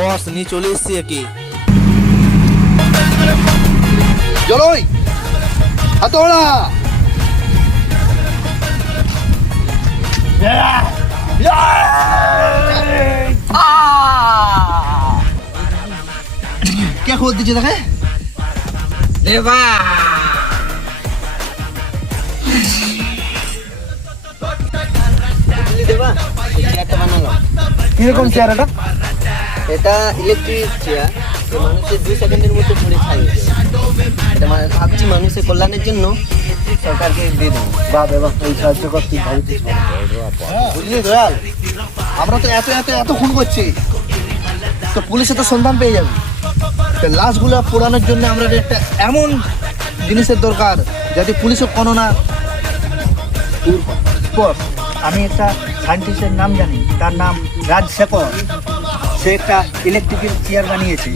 বস নিয়ে চলে এসছি একে। জলই হাতোড়া क्या खोद दीजिए देखे কিরকম চেয়ার এটা ইলেকট্রিক চেয়ার মানুষের 2 সেকেন্ডের মধ্যে পুড়ে ছাই হয়ে যায়। এটা ভাবছি মানুষের কল্যাণের জন্য সরকারকে দিয়ে দেবো। বাবা এই সাহায্য করতে বুঝলি দয়াল, আমরা তো এত এত এত খুন করছি, তো পুলিশে তো সন্ধান পেয়ে যাবে। লাশগুলো পোড়ানোর জন্য আমরা একটা এমন জিনিসের দরকার যাতে পুলিশে কোনো না। বস, আমি একটা সায়েন্টিস্টের নাম জানি, তার নাম রাজশেখর। সে একটা ইলেকট্রিক্যাল চেয়ার বানিয়েছে।